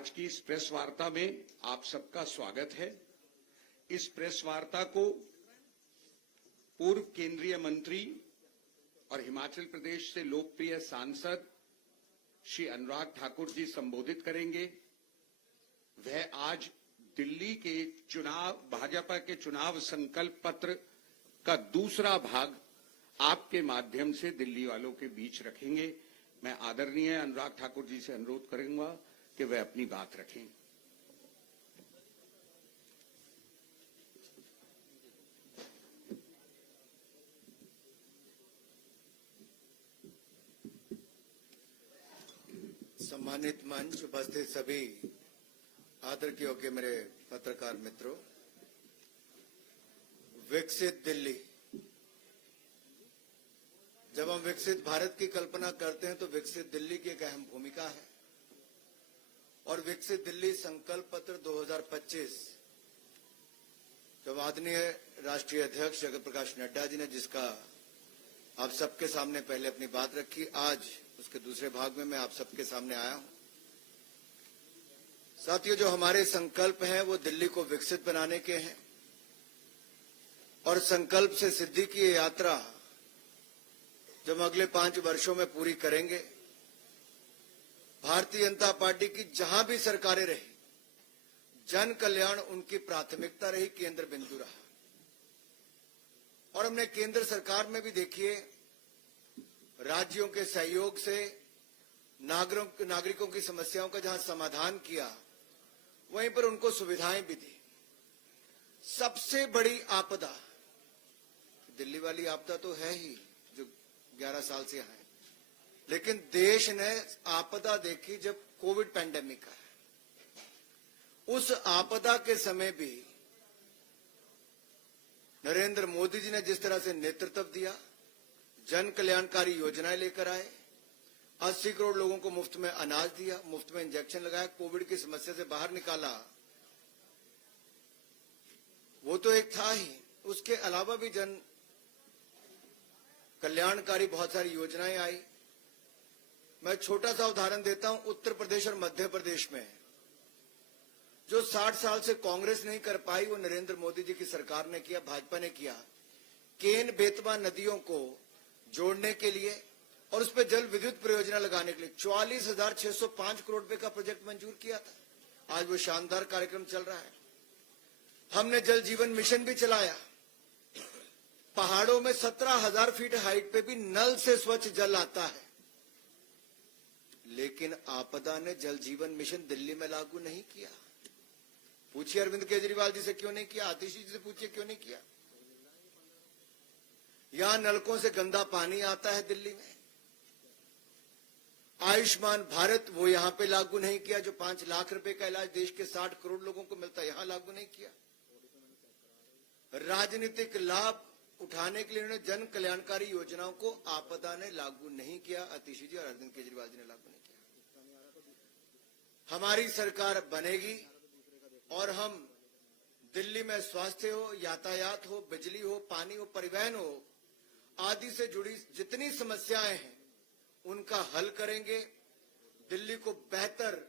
आज की इस प्रेस वार्ता में आप सबका स्वागत है। इस प्रेस वार्ता को पूर्व केंद्रीय मंत्री और हिमाचल प्रदेश से लोकप्रिय सांसद श्री अनुराग ठाकुर जी संबोधित करेंगे। वह आज दिल्ली के चुनाव, भाजपा के चुनाव संकल्प पत्र का दूसरा भाग आपके माध्यम से दिल्ली वालों के बीच रखेंगे। मैं आदरणीय अनुराग ठाकुर जी से अनुरोध करूंगा कि वे अपनी बात रखें। सम्मानित मंच, उपस्थित सभी आदर के योग्य मेरे पत्रकार मित्रों, विकसित दिल्ली। जब हम विकसित भारत की कल्पना करते हैं तो विकसित दिल्ली की एक अहम भूमिका है। और विकसित दिल्ली संकल्प पत्र 2025 जब आदरणीय राष्ट्रीय अध्यक्ष जगत प्रकाश नड्डा जी ने जिसका आप सबके सामने पहले अपनी बात रखी, आज उसके दूसरे भाग में मैं आप सबके सामने आया हूं। साथियों, जो हमारे संकल्प हैं वो दिल्ली को विकसित बनाने के हैं और संकल्प से सिद्धि की ये यात्रा जब हम अगले 5 वर्षों में पूरी करेंगे, भारतीय जनता पार्टी की जहां भी सरकारें रही, जन कल्याण उनकी प्राथमिकता रही, केंद्र बिंदु रहा। और हमने केंद्र सरकार में भी देखिए, राज्यों के सहयोग से नागरिकों की समस्याओं का जहां समाधान किया, वहीं पर उनको सुविधाएं भी दी। सबसे बड़ी आपदा, दिल्ली वाली आपदा तो है ही जो 11 साल से है, लेकिन देश ने आपदा देखी जब कोविड पैंडेमिक आया। उस आपदा के समय भी नरेंद्र मोदी जी ने जिस तरह से नेतृत्व दिया, जन कल्याणकारी योजनाएं लेकर आए, 80 करोड़ लोगों को मुफ्त में अनाज दिया, मुफ्त में इंजेक्शन लगाया, कोविड की समस्या से बाहर निकाला, वो तो एक था ही। उसके अलावा भी जन कल्याणकारी बहुत सारी योजनाएं आई। मैं छोटा सा उदाहरण देता हूं। उत्तर प्रदेश और मध्य प्रदेश में जो 60 साल से कांग्रेस नहीं कर पाई, वो नरेंद्र मोदी जी की सरकार ने किया, भाजपा ने किया। केन बेतवा नदियों को जोड़ने के लिए और उस पर जल विद्युत परियोजना लगाने के लिए 44,605 करोड़ रुपए का प्रोजेक्ट मंजूर किया था। आज वो शानदार कार्यक्रम चल रहा है। हमने जल जीवन मिशन भी चलाया। पहाड़ों में 17,000 फीट हाइट पे भी नल से स्वच्छ जल आता है। लेकिन आपदा ने जल जीवन मिशन दिल्ली में लागू नहीं किया। पूछिए अरविंद केजरीवाल जी से क्यों नहीं किया, आतिशी जी से पूछिए क्यों नहीं किया। यहां नलकों से गंदा पानी आता है दिल्ली में। आयुष्मान भारत वो यहां पे लागू नहीं किया, जो 5 लाख रुपए का इलाज देश के 60 करोड़ लोगों को मिलता है, यहां लागू नहीं किया। राजनीतिक लाभ उठाने के लिए उन्होंने जन कल्याणकारी योजनाओं को आपदा ने लागू नहीं किया, आतिशी जी और अरविंद केजरीवाल जी ने लागू नहीं किया। हमारी सरकार बनेगी और हम दिल्ली में स्वास्थ्य हो, यातायात हो, बिजली हो, पानी हो, परिवहन हो, आदि से जुड़ी जितनी समस्याएं हैं उनका हल करेंगे। दिल्ली को बेहतर,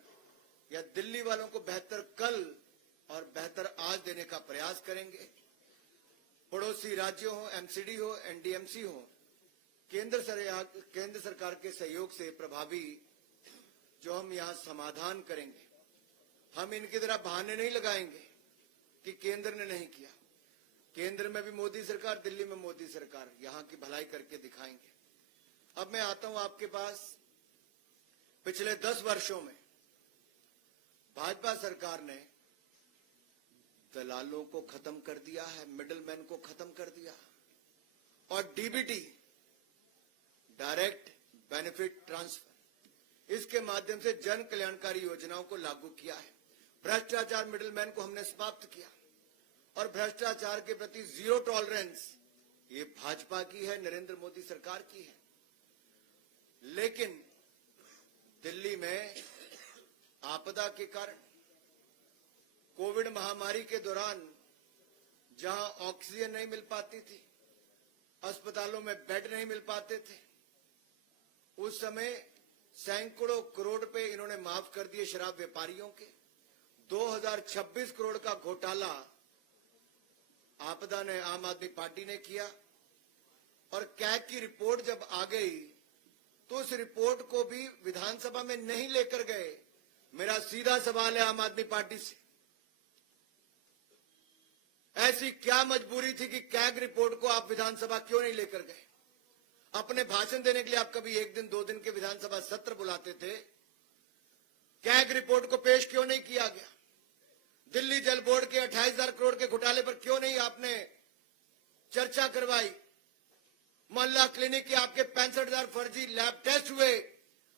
या दिल्ली वालों को बेहतर कल और बेहतर आज देने का प्रयास करेंगे। पड़ोसी राज्यों हो, एमसीडी हो, एनडीएमसी हो, केंद्र सरकार के सहयोग से प्रभावी जो हम यहां समाधान करेंगे, हम इनकी तरह बहाने नहीं लगाएंगे कि केंद्र ने नहीं किया। केंद्र में भी मोदी सरकार, दिल्ली में मोदी सरकार, यहां की भलाई करके दिखाएंगे। अब मैं आता हूं आपके पास। पिछले 10 वर्षों में भाजपा सरकार ने दलालों को खत्म कर दिया है, मिडलमैन को खत्म कर दिया और डीबीटी, डायरेक्ट बेनिफिट ट्रांसफर, इसके माध्यम से जन कल्याणकारी योजनाओं को लागू किया है। भ्रष्टाचार, मिडलमैन को हमने समाप्त किया और भ्रष्टाचार के प्रति जीरो टॉलरेंस ये भाजपा की है, नरेंद्र मोदी सरकार की है। लेकिन दिल्ली में आपदा के कारण, कोविड महामारी के दौरान जहां ऑक्सीजन नहीं मिल पाती थी, अस्पतालों में बेड नहीं मिल पाते थे, उस समय सैकड़ों करोड़ रुपए इन्होंने माफ कर दिए शराब व्यापारियों के। 2026 करोड़ का घोटाला आपदा ने, आम आदमी पार्टी ने किया। और कैग की रिपोर्ट जब आ गई तो उस रिपोर्ट को भी विधानसभा में नहीं लेकर गए। मेरा सीधा सवाल है आम आदमी पार्टी से, ऐसी क्या मजबूरी थी कि कैग रिपोर्ट को आप विधानसभा क्यों नहीं लेकर गए? अपने भाषण देने के लिए आप कभी 1 दिन 2 दिन के विधानसभा सत्र बुलाते थे, कैग रिपोर्ट को पेश क्यों नहीं किया गया? दिल्ली जल बोर्ड के 28,000 करोड़ के घोटाले पर क्यों नहीं आपने चर्चा करवाई? मोहल्ला क्लिनिक के आपके 65,000 फर्जी लैब टेस्ट हुए,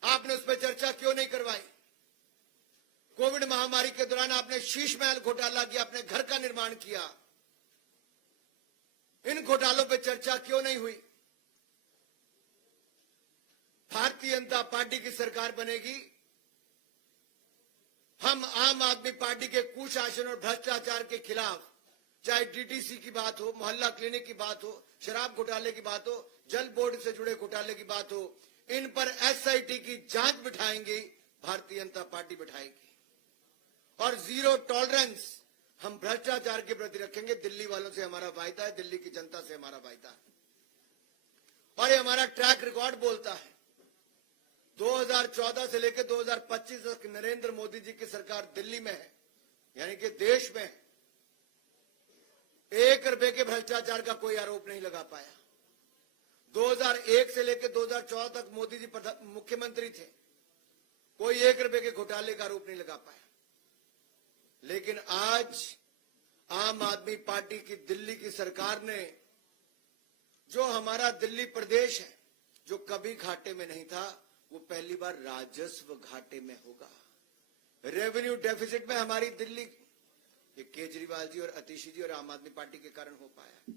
आपने उस पर चर्चा क्यों नहीं करवाई? कोविड महामारी के दौरान आपने शीश महल घोटाला किया, अपने घर का निर्माण किया, इन घोटालों पर चर्चा क्यों नहीं हुई? भारतीय जनता पार्टी की सरकार बनेगी, हम आम आदमी पार्टी के कुशासन और भ्रष्टाचार के खिलाफ, चाहे डीटीसी की बात हो, मोहल्ला क्लिनिक की बात हो, शराब घोटाले की बात हो, जल बोर्ड से जुड़े घोटाले की बात हो, इन पर एसआईटी की जांच बिठाएंगे, भारतीय जनता पार्टी बिठाएगी। और जीरो टॉलरेंस हम भ्रष्टाचार के प्रति रखेंगे। दिल्ली वालों से हमारा वायदा है, दिल्ली की जनता से हमारा वायदा है, और ये हमारा ट्रैक रिकॉर्ड बोलता है। 2014 से लेकर 2025 तक नरेंद्र मोदी जी की सरकार दिल्ली में है, यानी कि देश में 1 रुपए के भ्रष्टाचार का कोई आरोप नहीं लगा पाया। 2001 से लेकर 2014 तक मोदी जी मुख्यमंत्री थे, कोई 1 रुपए के घोटाले का आरोप नहीं लगा पाया। लेकिन आज आम आदमी पार्टी की दिल्ली की सरकार ने, जो हमारा दिल्ली प्रदेश है, जो कभी घाटे में नहीं था, वो पहली बार राजस्व घाटे में होगा। रेवेन्यू डेफिसिट में हमारी दिल्ली, ये केजरीवाल जी और आतिशी जी और आम आदमी पार्टी के कारण हो पाया।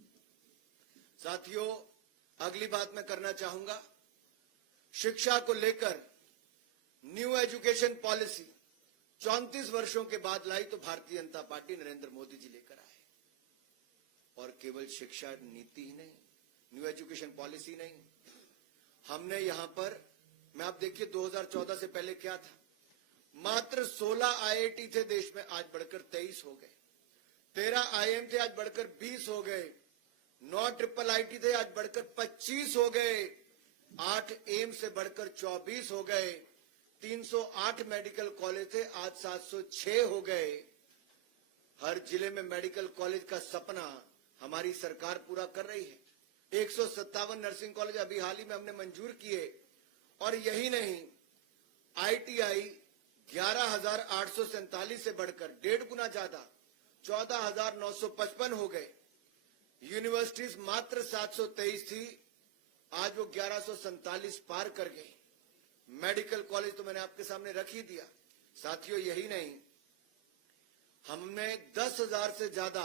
साथियों, अगली बात मैं करना चाहूंगा, शिक्षा को लेकर न्यू एजुकेशन पॉलिसी 34 वर्षों के बाद लाई तो भारतीय जनता पार्टी नरेंद्र मोदी जी लेकर आए। और केवल शिक्षा नीति ही नहीं, न्यू एजुकेशन पॉलिसी नहीं, हमने यहां पर, मैं आप देखिए 2014 से पहले क्या था, मात्र 16 आईआईटी थे देश में, आज बढ़कर 23 हो गए। 13 आईएम थे, आज बढ़कर 20 हो गए। 9 ट्रिपल आईटी थे, आज बढ़कर 25 हो गए। 8 एम्स से बढ़कर 24 हो गए। 308 मेडिकल कॉलेज थे, आज 706 हो गए। हर जिले में मेडिकल कॉलेज का सपना हमारी सरकार पूरा कर रही है। 157 नर्सिंग कॉलेज अभी हाल ही में हमने मंजूर किए। और यही नहीं, आईटीआई 11,847 से बढ़कर 1.5 गुना ज्यादा 14,955 हो गए। यूनिवर्सिटीज मात्र 723 थी, आज वो 1147 पार कर गई। मेडिकल कॉलेज तो मैंने आपके सामने रख ही दिया। साथियों, यही नहीं, हमने 10,000 से ज्यादा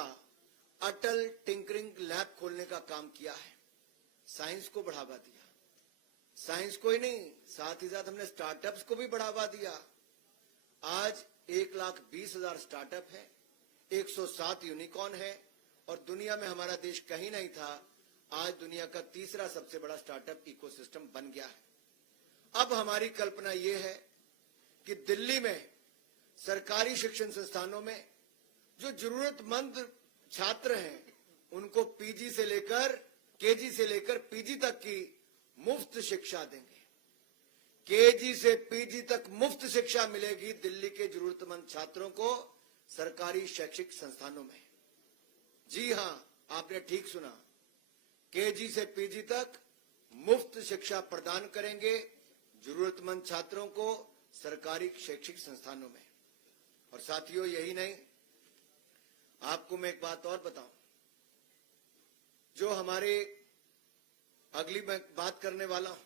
अटल टिंकरिंग लैब खोलने का काम किया है। साइंस को बढ़ावा दिया, साइंस को ही नहीं, साथ ही साथ हमने स्टार्टअप्स को भी बढ़ावा दिया। आज 1,20,000 स्टार्टअप है, 107 यूनिकॉर्न है, और दुनिया में हमारा देश कहीं नहीं था, आज दुनिया का तीसरा सबसे बड़ा स्टार्टअप इकोसिस्टम बन गया है। अब हमारी कल्पना यह है कि दिल्ली में सरकारी शिक्षण संस्थानों में जो जरूरतमंद छात्र हैं, उनको पीजी से लेकर, केजी से लेकर पीजी तक की मुफ्त शिक्षा देंगे। केजी से पीजी तक मुफ्त शिक्षा मिलेगी दिल्ली के जरूरतमंद छात्रों को सरकारी शैक्षिक संस्थानों में। जी हां, आपने ठीक सुना, केजी से पीजी तक मुफ्त शिक्षा प्रदान करेंगे जरूरतमंद छात्रों को सरकारी शैक्षिक संस्थानों में। और साथियों, यही नहीं, आपको मैं एक बात और बताऊं, जो हमारे अगली मैं बात करने वाला हूं,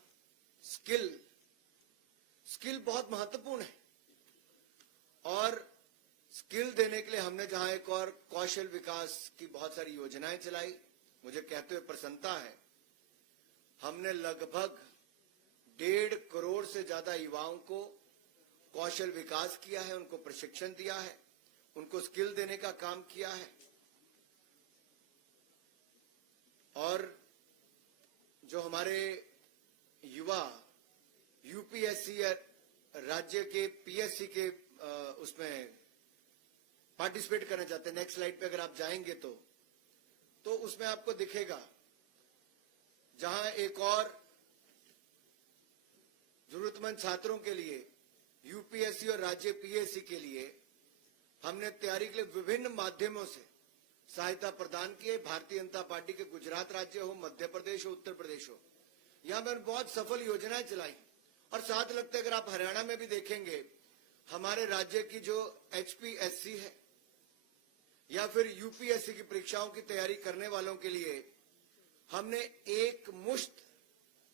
स्किल बहुत महत्वपूर्ण है। और स्किल देने के लिए हमने जहां एक और कौशल विकास की बहुत सारी योजनाएं चलाई, मुझे कहते हुए प्रसन्नता है, हमने लगभग 1.5 करोड़ से ज्यादा युवाओं को कौशल विकास किया है, उनको प्रशिक्षण दिया है, उनको स्किल देने का काम किया है। और जो हमारे यूपीएससी या राज्य के पीएससी के उसमें पार्टिसिपेट करना चाहते हैं, नेक्स्ट स्लाइड पे अगर आप जाएंगे तो उसमें आपको दिखेगा जहां एक और जरूरतमंद छात्रों के लिए यूपीएससी और राज्य पीएससी के लिए हमने तैयारी के लिए विभिन्न माध्यमों से सहायता प्रदान की है। भारतीय जनता पार्टी के गुजरात राज्य हो, मध्य प्रदेश हो, उत्तर प्रदेश हो, यहां मैंने बहुत सफल योजनाएं चलाई। और साथ लगता है अगर आप हरियाणा में भी देखेंगे, हमारे राज्य की जो एचपीएससी है या फिर यूपीएससी की परीक्षाओं की तैयारी करने वालों के लिए हमने एक मुश्त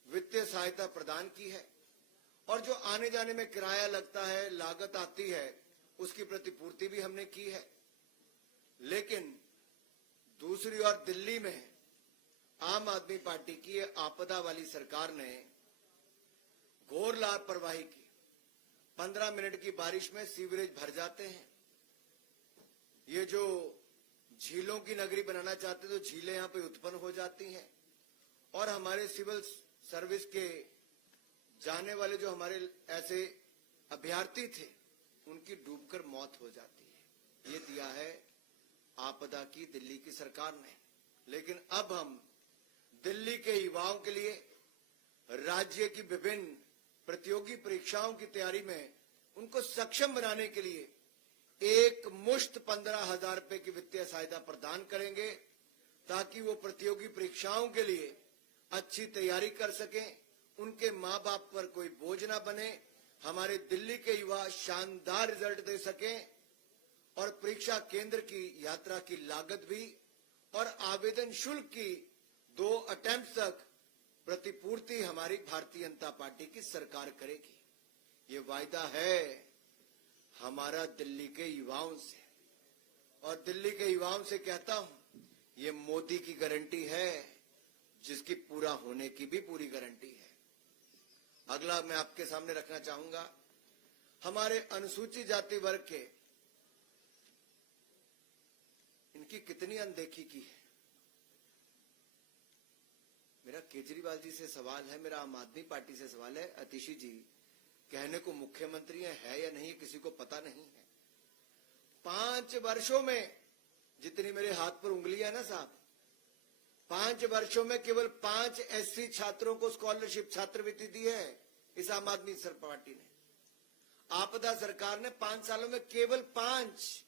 वित्तीय सहायता प्रदान की है। और जो आने जाने में किराया लगता है, लागत आती है, उसकी प्रतिपूर्ति भी हमने की है। लेकिन दूसरी ओर दिल्ली में आम आदमी पार्टी की आपदा वाली सरकार ने घोर लापरवाही की। 15 मिनट की बारिश में सीवरेज भर जाते हैं। ये जो झीलों की नगरी बनाना चाहते तो झीलें यहां पे उत्पन्न हो जाती हैं और हमारे सिविल सर्विस के जाने वाले जो हमारे ऐसे अभ्यर्थी थे उनकी डूबकर मौत हो जाती है। ये दिया है आपदा की दिल्ली की सरकार ने। लेकिन अब हम दिल्ली के युवाओं के लिए राज्य की विभिन्न प्रतियोगी परीक्षाओं की तैयारी में उनको सक्षम बनाने के लिए एक मुश्त 15,000 रुपए की वित्तीय सहायता प्रदान करेंगे ताकि वो प्रतियोगी परीक्षाओं के लिए अच्छी तैयारी कर सकें, उनके मां बाप पर कोई बोझ ना बने, हमारे दिल्ली के युवा शानदार रिजल्ट दे सकें और परीक्षा केंद्र की यात्रा की लागत भी और आवेदन शुल्क की 2 अटेम्प्ट तक प्रतिपूर्ति हमारी भारतीय जनता पार्टी की सरकार करेगी। ये वायदा है हमारा दिल्ली के युवाओं से। और दिल्ली के युवाओं से कहता हूं, ये मोदी की गारंटी है जिसकी पूरा होने की भी पूरी गारंटी है। अगला मैं आपके सामने रखना चाहूंगा, हमारे अनुसूचित जाति वर्ग के इनकी कितनी अनदेखी की है। मेरा केजरीवाल जी से सवाल है, मेरा आम आदमी पार्टी से सवाल है, अतिशी जी कहने को मुख्यमंत्री है या नहीं किसी को पता नहीं है। 5 वर्षों में जितनी मेरे हाथ पर उंगलियां है ना साहब, 5 वर्षों में केवल 5 एससी छात्रों को स्कॉलरशिप छात्रवृत्ति दी है इस आम आदमी पार्टी ने। आपदा सरकार ने 5 सालों में केवल 5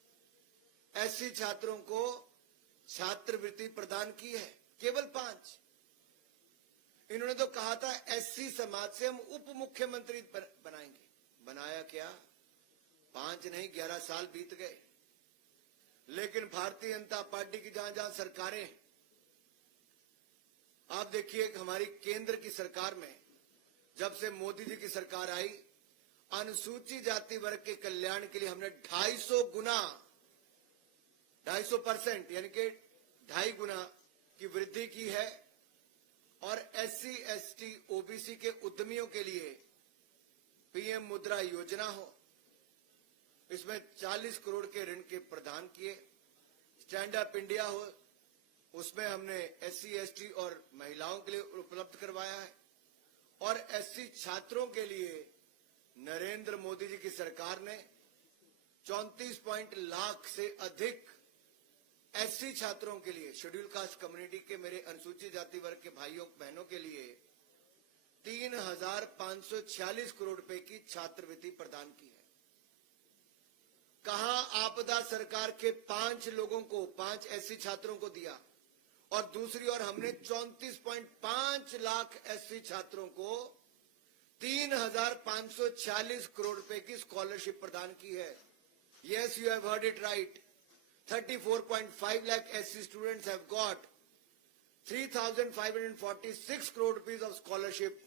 एससी छात्रों को छात्रवृत्ति प्रदान की है, केवल 5। इन्होंने तो कहा था एससी समाज से हम उप मुख्यमंत्री बनाएंगे। बनाया क्या? 5 नहीं 11 साल बीत गए। लेकिन भारतीय जनता पार्टी की जहां जहां सरकारें, आप देखिए हमारी केंद्र की सरकार में जब से मोदी जी की सरकार आई, अनुसूचित जाति वर्ग के कल्याण के लिए हमने 250 गुना 250% यानी कि 2.5 गुना की वृद्धि की है। और एससी एसटी ओबीसी के उद्यमियों के लिए पीएम मुद्रा योजना हो, इसमें 40 करोड़ के ऋण के प्रदान किए। स्टैंड अप इंडिया हो, उसमें हमने एससी एसटी और महिलाओं के लिए उपलब्ध करवाया है। और एससी छात्रों के लिए नरेंद्र मोदी जी की सरकार ने 34 लाख से अधिक एससी छात्रों के लिए, शेड्यूल कास्ट कम्युनिटी के मेरे अनुसूचित जाति वर्ग के भाइयों बहनों के लिए 3,546 करोड़ रुपए की छात्रवृत्ति प्रदान की है। कहां आपदा सरकार के 5 लोगों को, 5 एससी छात्रों को दिया और दूसरी ओर हमने 34.5 लाख एससी छात्रों को 3,546 करोड़ रुपए की स्कॉलरशिप प्रदान की है। Yes, you have heard it right. 34.5 lakh SC students have got 3,546 crore rupees of scholarship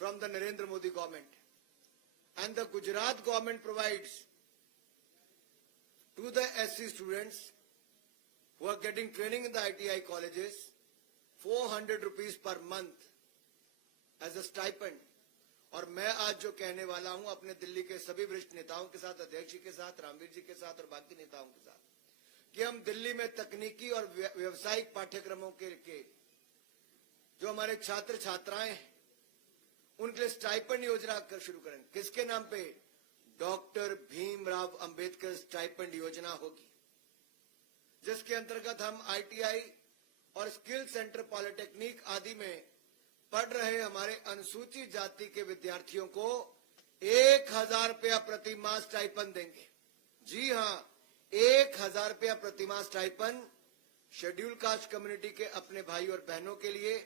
from the Narendra Modi government. And the Gujarat government provides to the SC students who are getting training in the ITI colleges 400 rupees per month as a stipend. और मैं आज जो कहने वाला हूं अपने दिल्ली के सभी वरिष्ठ नेताओं के साथ, अध्यक्ष जी के साथ, रामवीर जी के साथ और बाकी नेताओं के साथ, कि हम दिल्ली में तकनीकी और व्यावसायिक पाठ्यक्रमों के जो हमारे छात्र छात्राएं हैं उनके लिए स्टाइपेंड योजना शुरू करेंगे। किसके नाम पे? डॉक्टर भीमराव अंबेडकर स्टाइपेंड योजना होगी, जिसके अंतर्गत हम ITI और स्किल सेंटर पॉलिटेक्निक आदि में पढ़ रहे हमारे अनुसूचित जाति के विद्यार्थियों को 1000 रुपया प्रति माह स्टाइपेंड देंगे। जी हां, 1000 रुपया प्रति माह स्टाइपेंड शेड्यूल कास्ट कम्युनिटी के अपने भाई और बहनों के लिए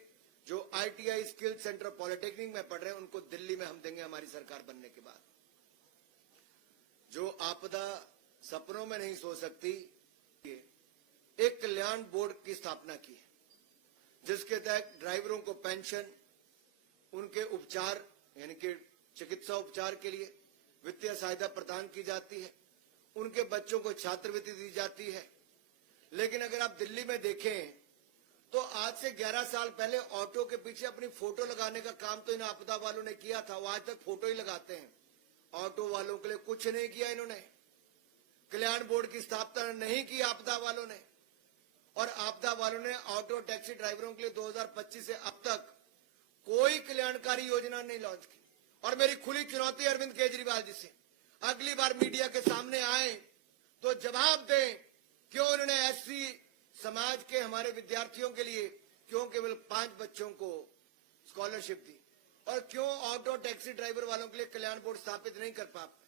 जो ITI स्किल सेंटर पॉलिटेक्निक में पढ़ रहे हैं, उनको दिल्ली में हम देंगे हमारी सरकार बनने के बाद। जो आपदा सपनों में नहीं सो सकती, एक कल्याण बोर्ड की स्थापना की है, जिसके तहत ड्राइवरों को पेंशन, उनके उपचार यानी कि चिकित्सा उपचार के लिए वित्तीय सहायता प्रदान की जाती है, उनके बच्चों को छात्रवृत्ति दी जाती है। लेकिन अगर आप दिल्ली में देखें तो आज से 11 साल पहले ऑटो के पीछे अपनी फोटो लगाने का काम तो इन आपदा वालों ने किया था। वो आज तक फोटो ही लगाते हैं। ऑटो वालों के लिए कुछ नहीं किया इन्होंने। कल्याण बोर्ड की स्थापना नहीं की आपदा वालों ने, और आपदा वालों ने ऑटो टैक्सी ड्राइवरों के लिए 2025 से अब तक कोई कल्याणकारी योजना नहीं लॉन्च की। और मेरी खुली चुनौती अरविंद केजरीवाल जी से, अगली बार मीडिया के सामने आए तो जवाब दें, क्यों उन्होंने SC समाज के हमारे विद्यार्थियों के लिए क्यों केवल 5 बच्चों को स्कॉलरशिप दी, और क्यों ऑटो टैक्सी ड्राइवर वालों के लिए कल्याण बोर्ड स्थापित नहीं कर पा पाए,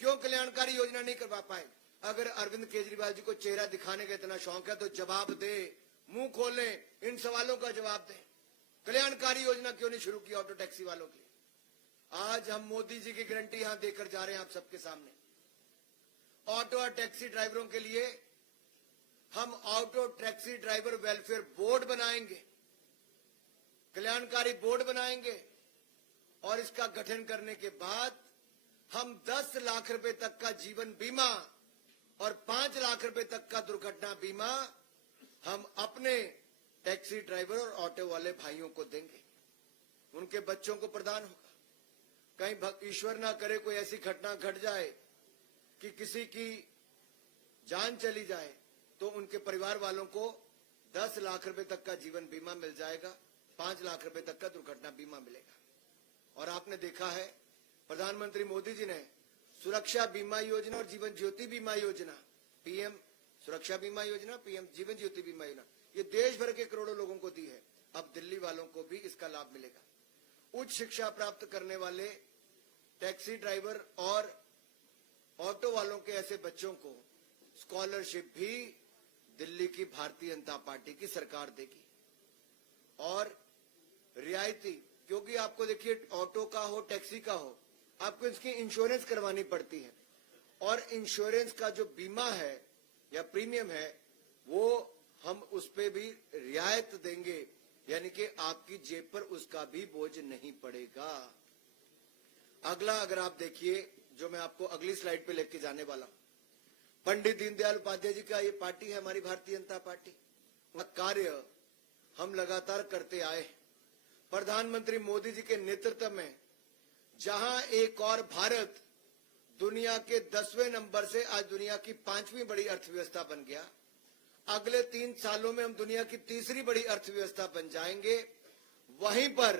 क्यों कल्याणकारी योजना नहीं करवा पाए। अगर अरविंद केजरीवाल जी को चेहरा दिखाने का इतना शौक है तो जवाब दे, मुंह खोलें, इन सवालों का जवाब दें। कल्याणकारी योजना क्यों नहीं शुरू की ऑटो टैक्सी वालों की? आज हम मोदी जी की गारंटी यहां देकर जा रहे हैं आप सबके सामने। ऑटो और टैक्सी ड्राइवरों के लिए हम auto taxi driver welfare board बनाएंगे, कल्याणकारी बोर्ड बनाएंगे, और इसका गठन करने के बाद हम 10 लाख रुपए तक का जीवन बीमा और 5 लाख रुपए तक का दुर्घटना बीमा हम अपने टैक्सी ड्राइवर और ऑटो वाले भाइयों को देंगे। उनके बच्चों को प्रदान होगा। कहीं ईश्वर ना करे कोई ऐसी घटना घट जाए कि किसी की जान चली जाए, तो उनके परिवार वालों को 10 लाख रुपए तक का जीवन बीमा मिल जाएगा, 5 लाख रुपए तक का दुर्घटना बीमा मिलेगा। और आपने देखा है प्रधानमंत्री मोदी जी ने सुरक्षा बीमा योजना और जीवन ज्योति बीमा योजना, PM सुरक्षा बीमा योजना, PM जीवन ज्योति बीमा योजना, ये देश भर के करोड़ों लोगों को दी है। अब दिल्ली वालों को भी इसका लाभ मिलेगा। उच्च शिक्षा प्राप्त करने वाले टैक्सी ड्राइवर और ऑटो वालों के ऐसे बच्चों को स्कॉलरशिप भी दिल्ली की भारतीय जनता पार्टी की सरकार देगी। और रियायती, क्योंकि आपको देखिए ऑटो का हो टैक्सी का हो, आपको इसकी इंश्योरेंस करवानी पड़ती है, और इंश्योरेंस का जो बीमा है या प्रीमियम है वो हम उस पे भी रियायत देंगे, यानी कि आपकी जेब पर उसका भी बोझ नहीं पड़ेगा। अगला अगर आप देखिए, जो मैं आपको अगली स्लाइड पे लेके जाने वाला हूं, पंडित दीनदयाल उपाध्याय जी का ये पार्टी है हमारी भारतीय जनता पार्टी। उनका कार्य हम लगातार करते आए हैं। प्रधानमंत्री मोदी जी के नेतृत्व में जहां एक और भारत दुनिया के 10वें नंबर से आज दुनिया की 5वीं बड़ी अर्थव्यवस्था बन गया, अगले 3 सालों में हम दुनिया की 3री बड़ी अर्थव्यवस्था बन जाएंगे। वहीं पर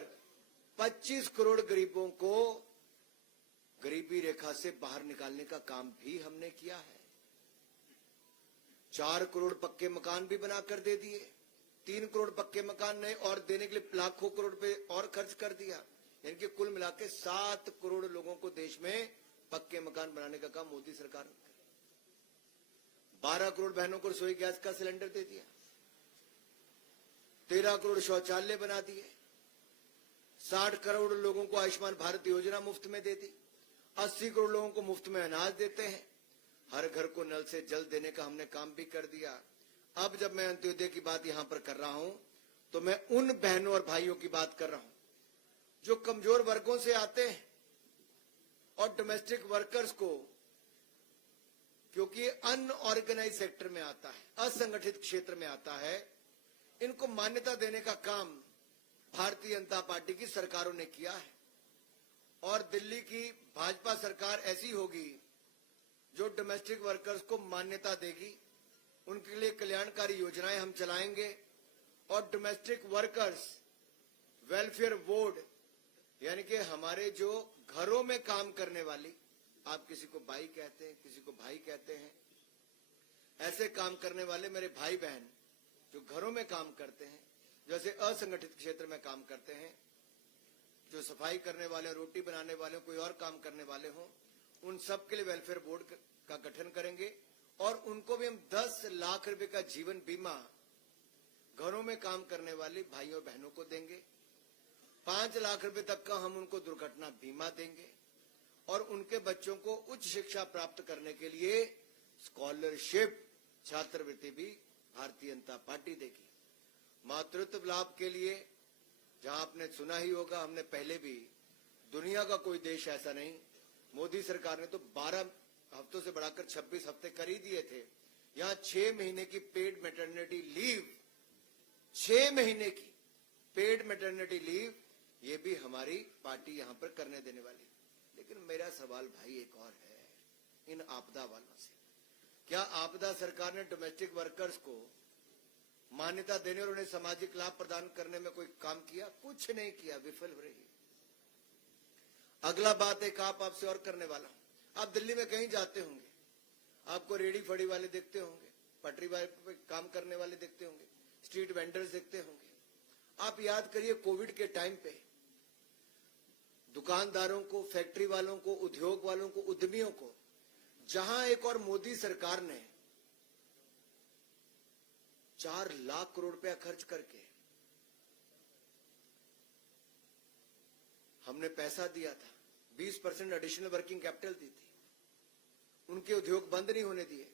25 करोड़ गरीबों को गरीबी रेखा से बाहर निकालने का काम भी हमने किया है। 4 करोड़ पक्के मकान भी बनाकर दे दिए, 3 करोड़ पक्के मकान नए और देने के लिए लाखों करोड़ रुपए और खर्च कर दिया, यानी कि कुल मिला के 7 करोड़ लोगों को देश में पक्के मकान बनाने का काम मोदी सरकार ने किया। 12 करोड़ बहनों को रसोई गैस का सिलेंडर दे दिया, 13 करोड़ शौचालय बना दिए, 60 करोड़ लोगों को आयुष्मान भारत योजना मुफ्त में दे दी, 80 करोड़ लोगों को मुफ्त में अनाज देते हैं, हर घर को नल से जल देने का हमने काम भी कर दिया। अब जब मैं अंत्योदय की बात यहां पर कर रहा हूं तो मैं उन बहनों और भाइयों की बात कर रहा हूं जो कमजोर वर्गों से आते हैं और डोमेस्टिक वर्कर्स को, क्योंकि अनऑर्गेनाइज सेक्टर में आता है, असंगठित क्षेत्र में आता है, इनको मान्यता देने का काम भारतीय जनता पार्टी की सरकारों ने किया है। और दिल्ली की भाजपा सरकार ऐसी होगी जो डोमेस्टिक वर्कर्स को मान्यता देगी, उनके लिए कल्याणकारी योजनाएं हम चलाएंगे और डोमेस्टिक वर्कर्स वेलफेयर बोर्ड यानी कि हमारे जो घरों में काम करने वाली, आप किसी को बाई कहते हैं, किसी को भाई कहते हैं, ऐसे काम करने वाले मेरे भाई बहन जो घरों में काम करते हैं, जैसे असंगठित क्षेत्र में काम करते हैं, जो सफाई करने वाले, रोटी बनाने वाले, कोई और काम करने वाले हों, उन सब के लिए वेलफेयर बोर्ड का गठन करेंगे और उनको भी हम 10 लाख रुपए का जीवन बीमा घरों में काम करने वाले भाइयों बहनों को देंगे। 5 लाख रुपए तक का हम उनको दुर्घटना बीमा देंगे और उनके बच्चों को उच्च शिक्षा प्राप्त करने के लिए स्कॉलरशिप, छात्रवृत्ति भी भारतीय जनता पार्टी देगी। मातृत्व लाभ के लिए, जहां आपने सुना ही होगा, हमने पहले भी, दुनिया का कोई देश ऐसा नहीं, मोदी सरकार ने तो 12 हफ्तों से बढ़ाकर 26 हफ्ते कर ही दिए थे। यहां 6 महीने की पेड मैटरनिटी लीव, 6 महीने की पेड मैटरनिटी लीव, ये भी हमारी पार्टी यहां पर करने देने वाली। लेकिन मेरा सवाल भाई एक और है, इन आपदा वालों से, क्या आपदा सरकार ने डोमेस्टिक वर्कर्स को मान्यता देने और उन्हें सामाजिक लाभ प्रदान करने में कोई काम किया? कुछ नहीं किया, विफल हो रही। अगला बात एक आपसे और करने वाला हूं। आप दिल्ली में कहीं जाते होंगे, आपको रेडी फड़ी वाले देखते होंगे, पटरी वाले पे काम करने वाले देखते होंगे, स्ट्रीट वेंडर्स देखते होंगे। आप याद करिए, कोविड के टाइम पे दुकानदारों को, फैक्ट्री वालों को, उद्योग वालों को, उद्यमियों को, जहां एक और मोदी सरकार ने 4 लाख करोड़ रुपया खर्च करके हमने पैसा दिया था, 20% एडिशनल वर्किंग कैपिटल दी थी, उनके उद्योग बंद नहीं होने दिए,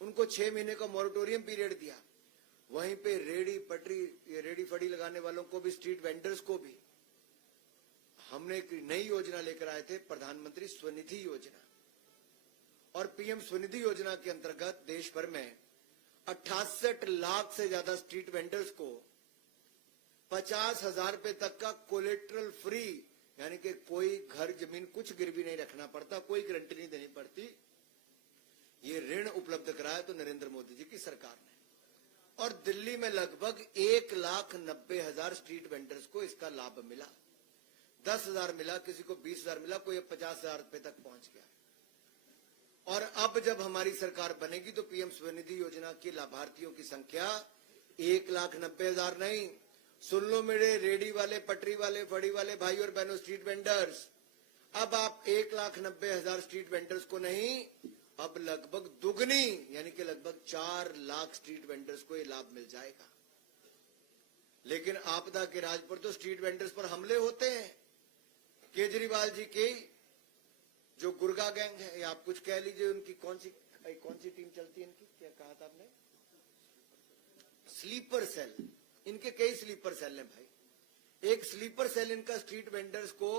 उनको 6 महीने का मॉरिटोरियम पीरियड दिया। वहीं पे रेडी पटरी, रेडी फड़ी लगाने वालों को भी, स्ट्रीट वेंडर्स को भी हमने एक नई योजना लेकर आए थे, प्रधानमंत्री स्वनिधि योजना। और पीएम स्वनिधि योजना के अंतर्गत देश भर में 68 लाख से ज्यादा स्ट्रीट वेंडर्स को 50,000 रुपए तक का कोलेट्रल फ्री, यानी कि कोई घर जमीन कुछ गिरवी नहीं रखना पड़ता, कोई गारंटी नहीं देनी पड़ती, ये ऋण उपलब्ध कराया तो नरेंद्र मोदी जी की सरकार ने। और दिल्ली में लगभग 1,90,000 स्ट्रीट वेंडर्स को इसका लाभ मिला। 10,000 मिला, किसी को 20,000 मिला, कोई 50,000 रुपए तक पहुंच गया। और अब जब हमारी सरकार बनेगी तो पीएम स्वनिधि योजना के लाभार्थियों की संख्या 1,90,000 नहीं, सुन लो मेरे रेडी वाले, पटरी वाले, फड़ी वाले भाई और बहनों, स्ट्रीट वेंडर्स, अब आप 1,90,000 स्ट्रीट वेंडर्स को नहीं, अब लगभग दुगनी, यानी कि लगभग 4 लाख स्ट्रीट वेंडर्स को ये लाभ मिल जाएगा। लेकिन आपदा के राज पर तो स्ट्रीट वेंडर्स पर हमले होते हैं। केजरीवाल जी की जो गुर्गा गैंग है, या आप कुछ कह लीजिए, उनकी कौन सी टीम चलती है इनकी, क्या कहा था आपने? Sleeper cell. इनके कई स्लीपर सेल हैं भाई। एक स्लीपर सेल इनका स्ट्रीट वेंडर्स को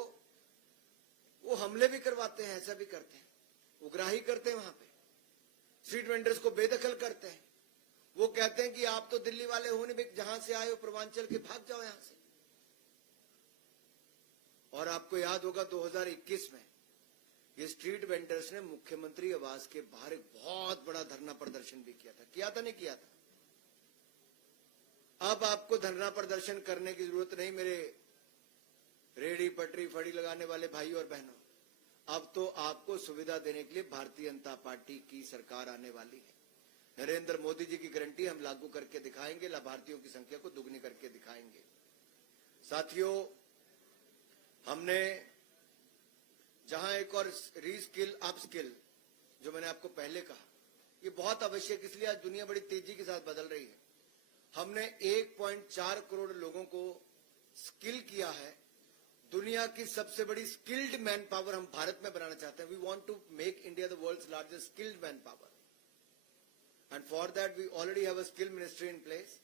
वो हमले भी करवाते हैं, ऐसा भी करते हैं, उग्राही करते हैं, वहां पे स्ट्रीट वेंडर्स को बेदखल करते हैं। वो कहते हैं कि आप तो दिल्ली वाले हो नहीं, जहां से आए हो पूर्वांचल के, भाग जाओ यहां से। और आपको याद होगा 2021 में ये स्ट्रीट वेंडर्स ने मुख्यमंत्री आवास के बाहर एक बहुत बड़ा धरना प्रदर्शन भी किया था, नहीं किया था? अब आपको धरना प्रदर्शन करने की जरूरत नहीं मेरे रेडी पटरी फड़ी लगाने वाले भाई और बहनों। अब तो आपको सुविधा देने के लिए भारतीय जनता पार्टी की सरकार आने वाली है। नरेंद्र मोदी जी की गारंटी हम लागू करके दिखाएंगे, लाभार्थियों की संख्या को दुगनी करके दिखाएंगे। साथियों, हमने जहां एक और रीस्किल अपस्किल, जो मैंने आपको पहले कहा, ये बहुत आवश्यक, इसलिए आज दुनिया बड़ी तेजी के साथ बदल रही है। हमने 1.4 करोड़ लोगों को स्किल किया है। दुनिया की सबसे बड़ी स्किल्ड मैन पावर हम भारत में बनाना चाहते हैं। We want to make India the world's largest skilled man power, and for that we already have a skill ministry in place,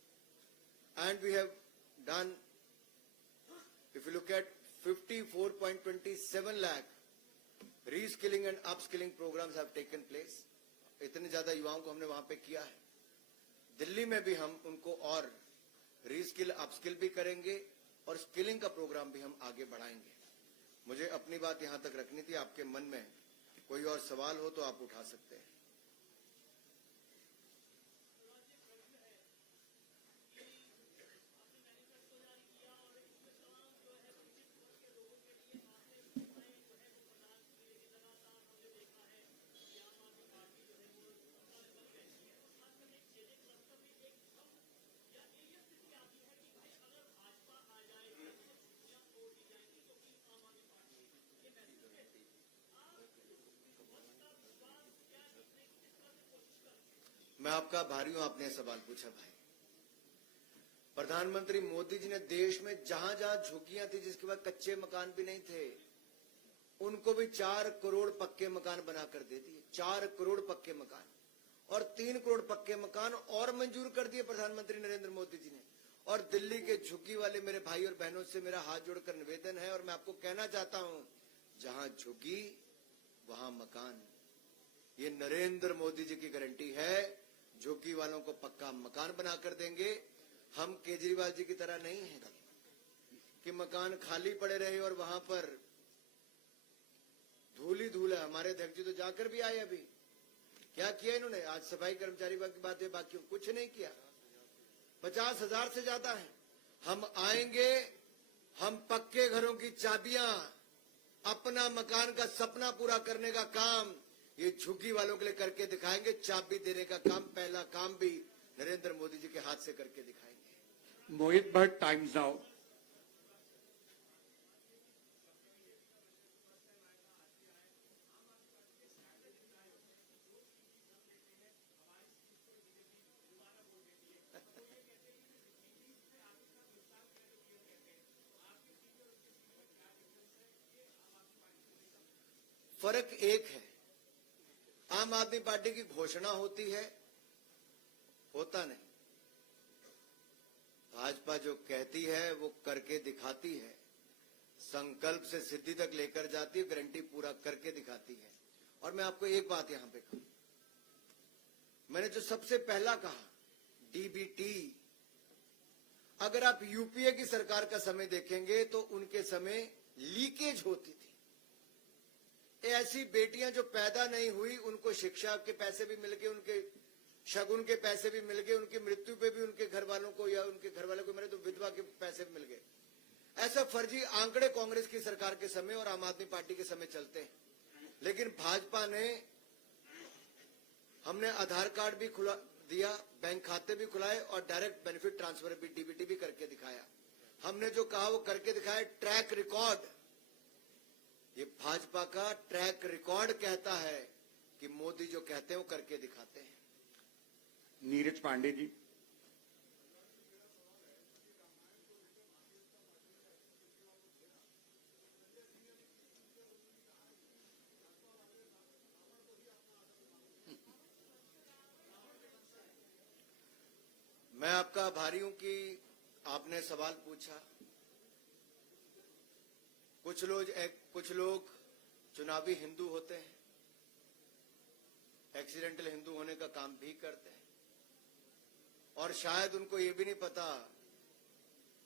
and we have done, if you look at 54.27 lakh reskilling and upskilling programmes have taken place. इतने ज्यादा युवाओं को हमने वहां पे किया है। दिल्ली में भी हम उनको और रीस्किल अपस्किल भी करेंगे और स्किलिंग का प्रोग्राम भी हम आगे बढ़ाएंगे। मुझे अपनी बात यहां तक रखनी थी। आपके मन में कोई और सवाल हो तो आप उठा सकते हैं। आपका भारियों आपने सवाल पूछा भाई। प्रधानमंत्री मोदी जी ने देश में जहां जहां झुग्गियां थी, जिसके बाद कच्चे मकान भी नहीं थे, उनको भी 4 करोड़ पक्के मकान बनाकर दे दिए। 4 करोड़ पक्के मकान और 3 करोड़ पक्के मकान और मंजूर कर दिए प्रधानमंत्री नरेंद्र मोदी जी ने। और दिल्ली के झुग्गी वाले मेरे भाई और बहनों से मेरा हाथ जोड़कर निवेदन है, और मैं आपको कहना चाहता हूं, जहां झुग्गी वहां मकान। ये नरेंद्र मोदी जी की गारंटी है। झुग्गी वालों को पक्का मकान बनाकर देंगे। हम केजरीवाल जी की तरह नहीं है कि मकान खाली पड़े रहे और वहां पर धूल ही धूल है। हमारे अध्यक्ष जी तो जाकर भी आए। अभी क्या किया इन्होंने? आज सफाई कर्मचारी की बात है, बाकी कुछ नहीं किया। 50,000 से ज्यादा है। हम आएंगे, हम पक्के घरों की चाबियां, अपना मकान का सपना पूरा करने का काम ये झुग्गी वालों के लिए करके दिखाएंगे। चाबी देने का काम, पहला काम भी नरेंद्र मोदी जी के हाथ से करके दिखाएंगे। मोहित भट्ट, टाइम्स नाउ। फर्क एक है, आम आदमी पार्टी की घोषणा होती है, होता नहीं। भाजपा जो कहती है वो करके दिखाती है। संकल्प से सिद्धि तक लेकर जाती है, गारंटी पूरा करके दिखाती है। और मैं आपको एक बात यहां पे कहूं, मैंने जो सबसे पहला कहा, डीबीटी, अगर आप यूपीए की सरकार का समय देखेंगे तो उनके समय लीकेज होती थी। ऐसी बेटियां जो पैदा नहीं हुई, उनको शिक्षा के पैसे भी मिल गए, उनके शगुन के पैसे भी मिल गए, उनकी मृत्यु पे भी उनके घर वालों को या उनके घर वालों को मेरे तो विधवा के पैसे भी मिल गए। ऐसा फर्जी आंकड़े कांग्रेस की सरकार के समय और आम आदमी पार्टी के समय चलते हैं। लेकिन भाजपा ने, हमने आधार कार्ड भी खुला दिया, बैंक खाते भी खुलाए और डायरेक्ट बेनिफिट ट्रांसफर भी, डीबीटी भी करके दिखाया। हमने जो कहा वो करके दिखाया। ट्रैक रिकॉर्ड, ये भाजपा का ट्रैक रिकॉर्ड कहता है कि मोदी जो कहते हैं वो करके दिखाते हैं। नीरज पांडे जी। मैं आपका आभारी हूं कि आपने सवाल पूछा। कुछ लोग चुनावी हिंदू होते हैं, एक्सीडेंटल हिंदू होने का काम भी करते हैं, और शायद उनको ये भी नहीं पता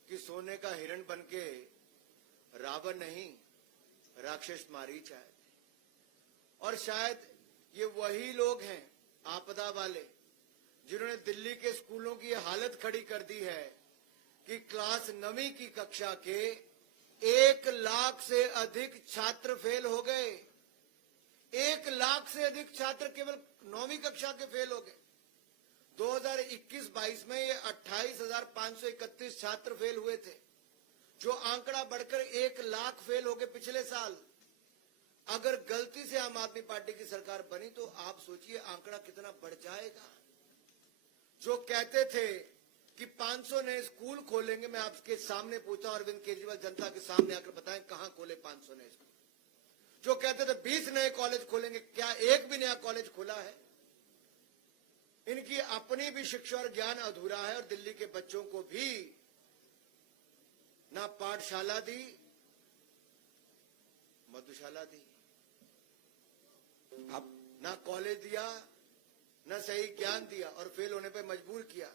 कि सोने का हिरण बनके रावण नहीं, राक्षस मारीच आए थे। और शायद ये वही लोग हैं, आपदा वाले, जिन्होंने दिल्ली के स्कूलों की हालत खड़ी कर दी है कि क्लास 9वीं की कक्षा के 1 लाख से अधिक छात्र फेल हो गए। 1 लाख से अधिक छात्र केवल 9वीं कक्षा के फेल हो गए। 2021-22 में ये 28,531 छात्र फेल हुए थे, जो आंकड़ा बढ़कर 1 लाख फेल हो गए पिछले साल। अगर गलती से आम आदमी पार्टी की सरकार बनी तो आप सोचिए आंकड़ा कितना बढ़ जाएगा। जो कहते थे कि 500 नए स्कूल खोलेंगे, मैं आपके सामने पूछा, अरविंद केजरीवाल जनता के सामने आकर बताएं कहां खोले 500 नए स्कूल। जो कहते थे 20 नए कॉलेज खोलेंगे, क्या एक भी नया कॉलेज खुला है? इनकी अपनी भी शिक्षा और ज्ञान अधूरा है। और दिल्ली के बच्चों को भी ना पाठशाला दी, मधुशाला दी, आप ना कॉलेज दिया, ना सही ज्ञान दिया, और फेल होने पे मजबूर किया।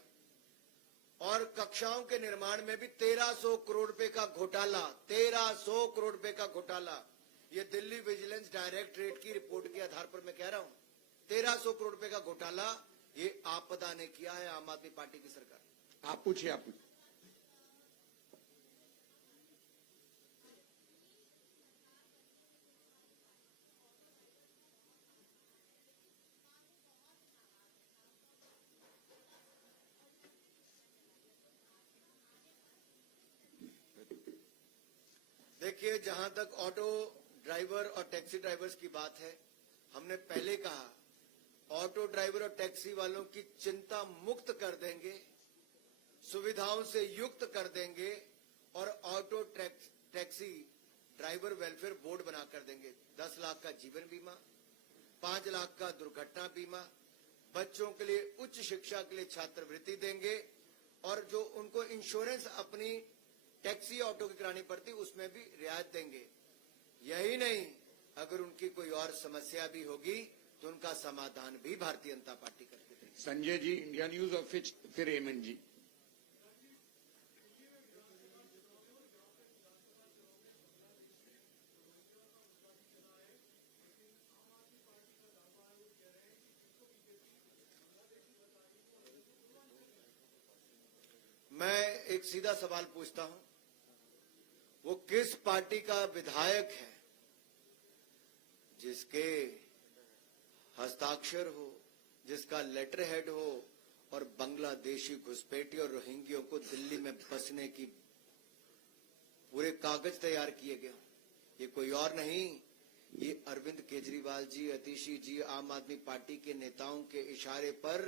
और कक्षाओं के निर्माण में भी 1300 करोड़ रुपए का घोटाला, 1300 करोड़ रुपए का घोटाला। ये दिल्ली विजिलेंस डायरेक्टरेट की रिपोर्ट के आधार पर मैं कह रहा हूं, 1300 करोड़ रुपए का घोटाला ये आपदा ने किया है, आम आदमी पार्टी की सरकार। आप पूछिए, आप पूछिए। देखिए, जहां तक ऑटो ड्राइवर और टैक्सी ड्राइवर्स की बात है, हमने पहले कहा ऑटो ड्राइवर और टैक्सी वालों की चिंता मुक्त कर देंगे, सुविधाओं से युक्त कर देंगे और auto taxi driver welfare board बना कर देंगे। 10 लाख का जीवन बीमा, 5 लाख का दुर्घटना बीमा, बच्चों के लिए उच्च शिक्षा के लिए छात्रवृत्ति देंगे और जो उनको इंश्योरेंस अपनी टैक्सी ऑटो की करानी पड़ती उसमें भी रियायत देंगे। यही नहीं, अगर उनकी कोई और समस्या भी होगी तो उनका समाधान भी भारतीय जनता पार्टी करके देगी। संजय जी, इंडिया न्यूज और फिर हेमंत जी। मैं एक सीधा सवाल पूछता हूं, वो किस पार्टी का विधायक है जिसके हस्ताक्षर हो, जिसका लेटर हेड हो और बांग्लादेशी घुसपैठी और रोहिंग्यों को दिल्ली में बसने की पूरे कागज तैयार किए गए हों? ये कोई और नहीं, ये अरविंद केजरीवाल जी, अतिशी जी, आम आदमी पार्टी के नेताओं के इशारे पर,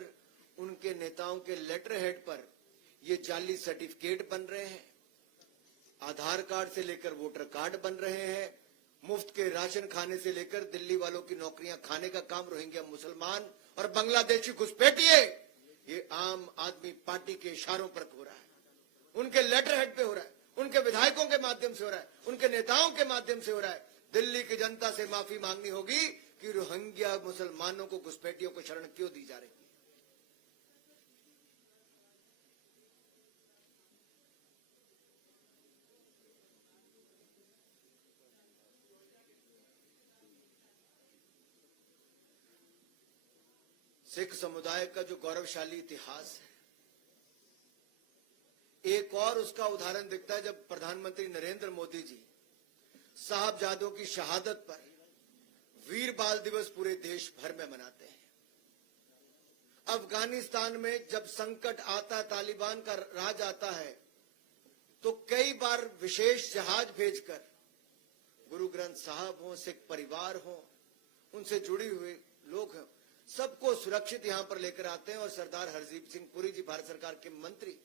उनके नेताओं के लेटर हेड पर ये जाली सर्टिफिकेट बन रहे हैं, आधार कार्ड से लेकर वोटर कार्ड बन रहे हैं, मुफ्त के राशन खाने से लेकर दिल्ली वालों की नौकरियां खाने का काम रोहिंग्या मुसलमान और बांग्लादेशी घुसपैठिए ये आम आदमी पार्टी के इशारों पर हो रहा है, उनके लेटर हेड पे हो रहा है, उनके विधायकों के माध्यम से हो रहा है, उनके नेताओं के माध्यम से हो रहा है। दिल्ली की जनता से माफी मांगनी होगी कि रोहिंग्या मुसलमानों को, घुसपैठियों को शरण क्यों दी जा रही है। सिख समुदाय का जो गौरवशाली इतिहास है, एक और उसका उदाहरण दिखता है जब प्रधानमंत्री नरेंद्र मोदी जी साहबजादों की शहादत पर वीर बाल दिवस पूरे देश भर में मनाते हैं। अफगानिस्तान में जब संकट आता, तालिबान का राज आता है, तो कई बार विशेष जहाज भेजकर गुरु ग्रंथ साहब हो, सिख परिवार हो, उनसे जुड़ी हुए लोग हों, सबको सुरक्षित यहां पर लेकर आते हैं और सरदार हरदीप सिंह पुरी जी, भारत सरकार के मंत्री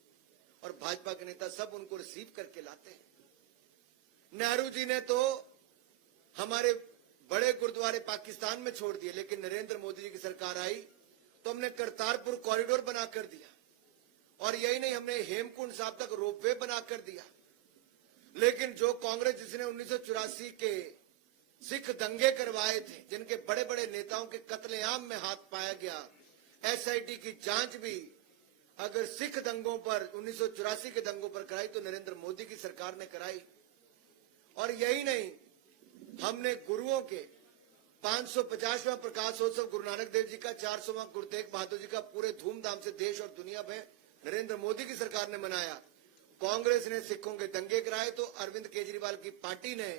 और भाजपा के नेता सब उनको रिसीव करके लाते हैं। नेहरू जी ने तो हमारे बड़े गुरुद्वारे पाकिस्तान में छोड़ दिए, लेकिन नरेंद्र मोदी जी की सरकार आई तो हमने करतारपुर कॉरिडोर बना कर दिया और यही नहीं, हमने हेमकुंड साहब तक रोपवे बना कर दिया। लेकिन जो कांग्रेस जिसने 1984 के सिख दंगे करवाए थे, जिनके बड़े बड़े नेताओं के कत्लेआम में हाथ पाया गया, एसआईटी की जांच भी अगर सिख दंगों पर, 1984 के दंगों पर कराई तो नरेंद्र मोदी की सरकार ने कराई। और यही नहीं, हमने गुरुओं के 550वां प्रकाशोत्सव गुरु नानक देव जी का, 400वां गुरु तेग बहादुर जी का पूरे धूमधाम से देश और दुनिया में नरेंद्र मोदी की सरकार ने मनाया। कांग्रेस ने सिखों के दंगे कराए तो अरविंद केजरीवाल की पार्टी ने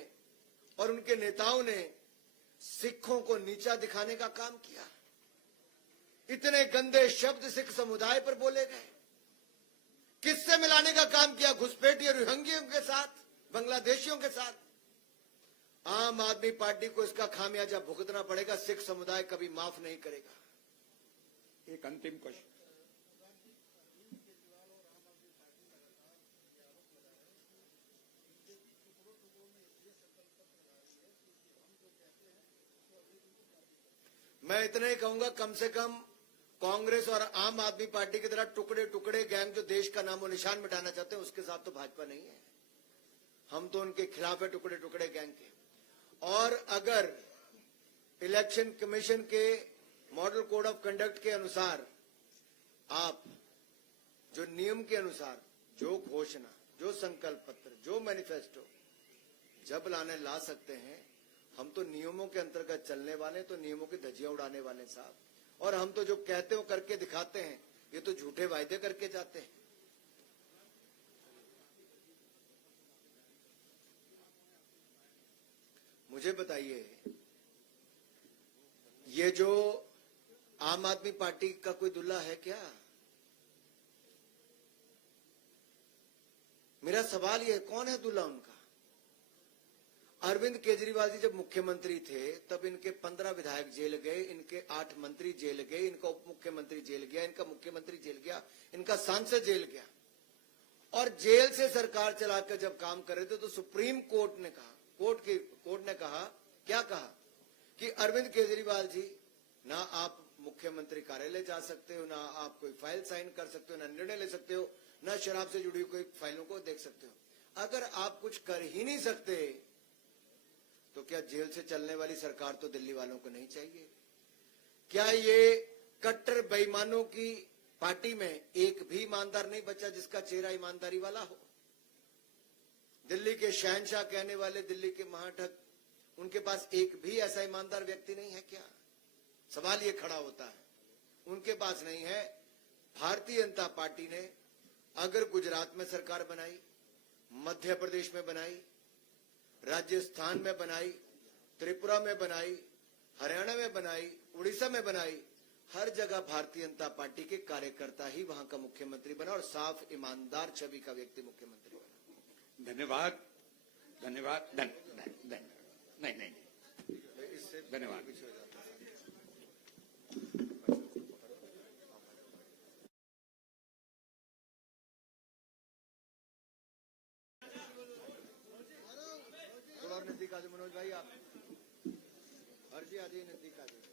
और उनके नेताओं ने सिखों को नीचा दिखाने का काम किया। इतने गंदे शब्द सिख समुदाय पर बोले गए, किससे मिलाने का काम किया? घुसपैठी और रोहिंग्यों के साथ, बांग्लादेशियों के साथ। आम आदमी पार्टी को इसका खामियाजा भुगतना पड़ेगा, सिख समुदाय कभी माफ नहीं करेगा। एक अंतिम क्वेश्चन। मैं इतना ही कहूंगा, कम से कम कांग्रेस और आम आदमी पार्टी की तरह टुकड़े टुकड़े गैंग जो देश का नामो निशान मिटाना चाहते हैं, उसके साथ तो भाजपा नहीं है। हम तो उनके खिलाफ है, टुकड़े टुकड़े गैंग के। और अगर इलेक्शन कमीशन के मॉडल कोड ऑफ कंडक्ट के अनुसार आप जो नियम के अनुसार जो घोषणा, जो संकल्प पत्र, जो मैनिफेस्टो जब ला सकते हैं, हम तो नियमों के अंतर्गत चलने वाले, तो नियमों की धज्जियां उड़ाने वाले साहब। और हम तो जो कहते हो करके दिखाते हैं, ये तो झूठे वायदे करके जाते हैं। मुझे बताइए, ये जो आम आदमी पार्टी का कोई दुल्हा है क्या? मेरा सवाल ये है, कौन है दुल्हा उनका? अरविंद केजरीवाल जी जब मुख्यमंत्री थे तब इनके 15 विधायक जेल गए, इनके 8 मंत्री जेल गए, इनका उप मुख्यमंत्री जेल गया, इनका मुख्यमंत्री जेल गया, इनका सांसद जेल गया। और जेल से सरकार चलाकर जब काम कर रहे थे तो सुप्रीम कोर्ट ने कहा, कोर्ट ने कहा, क्या कहा कि अरविंद केजरीवाल जी ना आप मुख्यमंत्री कार्यालय जा सकते हो, ना आप कोई फाइल साइन कर सकते हो, ना निर्णय ले सकते हो, ना शराब से जुड़ी कोई फाइलों को देख सकते हो। अगर आप कुछ कर ही नहीं सकते तो क्या जेल से चलने वाली सरकार तो दिल्ली वालों को नहीं चाहिए? क्या ये कट्टर बेईमानों की पार्टी में एक भी ईमानदार नहीं बचा जिसका चेहरा ईमानदारी वाला हो? दिल्ली के शहंशाह कहने वाले दिल्ली के महाठग, उनके पास एक भी ऐसा ईमानदार व्यक्ति नहीं है क्या? सवाल ये खड़ा होता है, उनके पास नहीं है। भारतीय जनता पार्टी ने अगर गुजरात में सरकार बनाई, मध्य प्रदेश में बनाई, राजस्थान में बनाई, त्रिपुरा में बनाई, हरियाणा में बनाई, उड़ीसा में बनाई, हर जगह भारतीय जनता पार्टी के कार्यकर्ता ही वहां का मुख्यमंत्री बना और साफ ईमानदार छवि का व्यक्ति मुख्यमंत्री बना। धन्यवाद, धन्यवाद, नहीं नहीं, इससे धन्यवाद। थोड़ा और नजदीक आ जाओ मनोज भाई, आप हर जी आ जाइए, नजदीक आ जाइए।